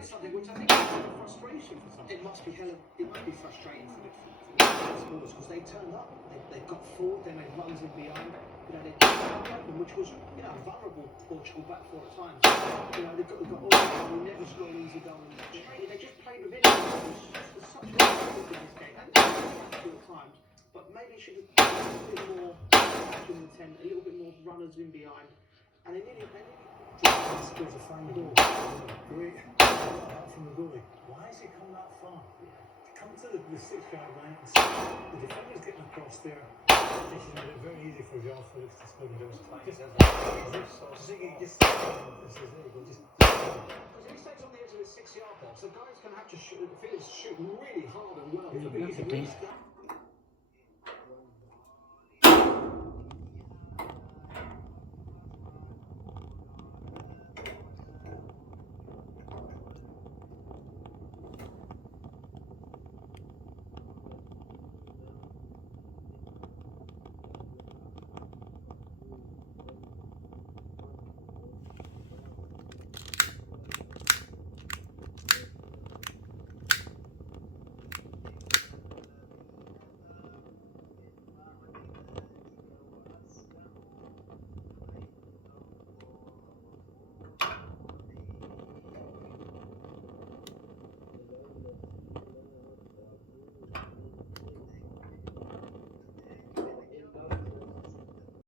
game. Which I think is a frustration for some. It must be frustrating for the supporters because they turned up, they got forward, they made runs in behind. They open, which was a vulnerable Portugal back four at times. They got all we never scored easy goals. They just played within it. It was such a good in this game. And at times, but maybe it should have been a little bit more action in the 10, a little bit more runners in behind. And they nearly scores a fine goal. Great from the goalie. Why has he come that far? Come to the 6-yard line and the defender's getting across there. This made it very easy for João Felix to score the goal. Because if he stays on the edge of the 6-yard box, the guy's going to have to shoot really hard and well.